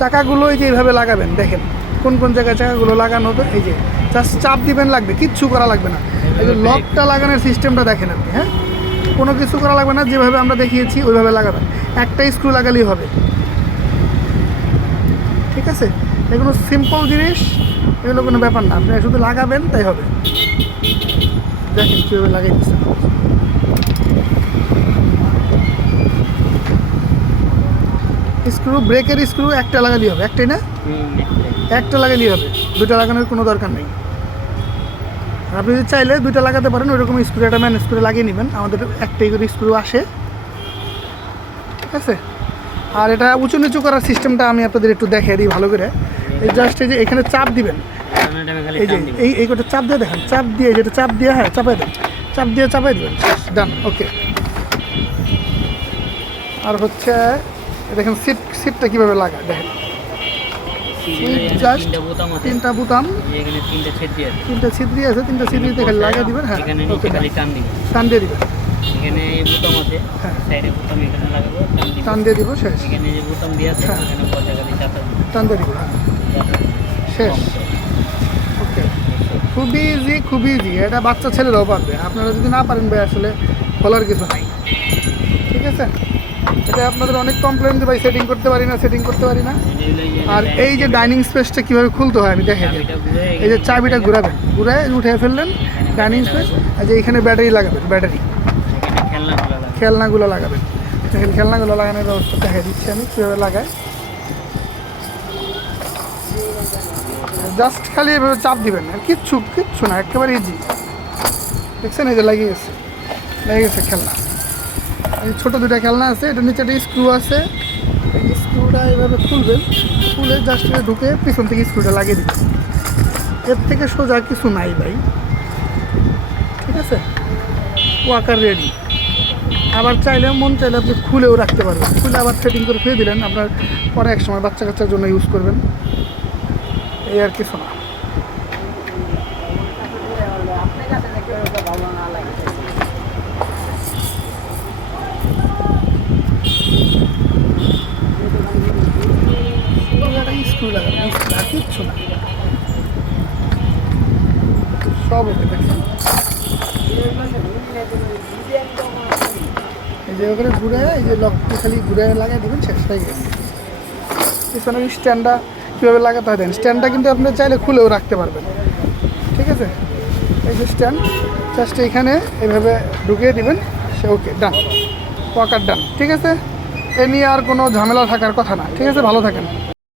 চাকাগুলো এই যে এইভাবে লাগাবেন, দেখেন কোন কোন জায়গায় চাকাগুলো লাগানো হবে। এই যে জাস্ট চাপ দিবেন, লাগবে, কিচ্ছু করা লাগবে না। এই যে লকটা লাগানোর সিস্টেমটা দেখেন আপনি, হ্যাঁ, কোনো কিছু করা লাগবে না, যেভাবে আমরা দেখিয়েছি ওইভাবে লাগাবেন। একটা স্ক্রু লাগালেই হবে, ঠিক আছে? এগুলো সিম্পল জিনিস, এগুলো কোনো ব্যাপার না, আপনি শুধু লাগাবেন তাই হবে। দেখেন কীভাবে লাগাই দিচ্ছে। স্ক্রু, ব্রেকের স্ক্রু একটা লাগালেই হবে, একটাই না, একটা লাগালেই হবে, দুটো লাগানোর কোনো দরকার নেই। আপনি যদি চাইলে দুটো লাগাতে পারেন, ওইরকম স্ক্রু একটা ম্যানেজ করে লাগিয়ে নেবেন। আমাদের একটাই করে স্ক্রু আসে, ঠিক আছে? আর এটা উঁচু নিচু করার সিস্টেমটা আমি আপনাদের একটু দেখিয়ে দিই ভালো করে। এই জাস্ট এই যে এখানে চাপ দিবেন, এই যে এই কটা চাপ দিয়ে দেখেন, চাপ দিয়ে যেটা চাপ দিয়ে, হ্যাঁ চাপাই দেন, চাপ দিয়ে চাপাই দেবেন, ডান, ওকে। আর হচ্ছে দেখেন সিটটা কীভাবে লাগায়, দেখেন জাস্ট তিনটা বোতাম, তিনটা ছিদ্রি আছে, তিনটা ছিদ্রিতে খালি লাগিয়ে দিবেন, হ্যাঁ টান দিয়ে দিবেন, এখানে বোতাম আছে, হ্যাঁ সাইডে বোতাম এখানে লাগাবো, টান দিয়ে দিব, শেষ। এখানে যে বোতাম দিয়ে আছে হ্যাঁ। এখানে পর্যায়ে চাপা টান দিয়ে দিব, হ্যাঁ শেষ, ওকে। খুবই ইজি, খুবই ইজি, এটা বাচ্চা ছেলেরাও পারবে। আপনারা যদি না পারেন ভাই, আসলে বলার কিছু নাই, ঠিক আছে? এটা আপনাদের অনেক কমপ্লেন যে ভাই সেটিং করতে পারি না, সেটিং করতে পারি না। আর এই যে ডাইনিং স্পেসটা কীভাবে খুলতে হয় আমি দেখে দিই। এই যে চাবিটা ঘুরাবেন, ঘুরায় উঠে ফেললেন ডাইনিং স্পেস, আর যে এখানে ব্যাটারি লাগাবেন, ব্যাটারি খেলনাগুলো লাগাবেন। দেখেন খেলনাগুলো লাগানোর ব্যবস্থা দেখে দিচ্ছি আমি কীভাবে লাগাই। জাস্ট খালি এভাবে চাপ দিবেন, আর কিচ্ছু কিচ্ছু না, একেবারে ইজি। দেখছেন এই যে লাগিয়ে গেছে, লেগে গেছে খেলনা। এই ছোটো দুটা খেলনা আছে, এটা নিচে একটা স্ক্রু আছে, এই স্ক্রুটা এভাবে খুলবেন, খুলে জাস্ট ঢুকে পিছন থেকে স্ক্রুটা লাগিয়ে দিবেন। এর থেকে সোজা কিছু নাই ভাই, ঠিক আছে? ওয়াকার রেডি। আবার চাইলে মন চাইলে আপনি খুলেও রাখতে পারবেন, খুলে আবার সেটিং করে ফেলে দিলেন, আপনার পরে এক সময় বাচ্চা কাচ্চার জন্য ইউজ করবেন, এই আর কিছু না। স্ক্রু লাগাবেন, কিচ্ছু না, সব ওকে। দেখেন এই যে ওখানে ঘুরে, এই যে লকটি খালি ঘুরে লাগাই দেবেন, শেষ হয়ে গেছে। পিছনে স্ট্যান্ডটা কীভাবে লাগাতে হয় দেন, স্ট্যান্ডটা কিন্তু আপনি চাইলে খুলেও রাখতে পারবেন, ঠিক আছে? এই যে স্ট্যান্ড, জাস্ট এখানে এইভাবে ঢুকিয়ে দিবেন, সে ওকে, ডান, ওয়াকার ডান, ঠিক আছে? এ নিয়ে আর কোনো ঝামেলা থাকার কথা না, ঠিক আছে? ভালো থাকেন।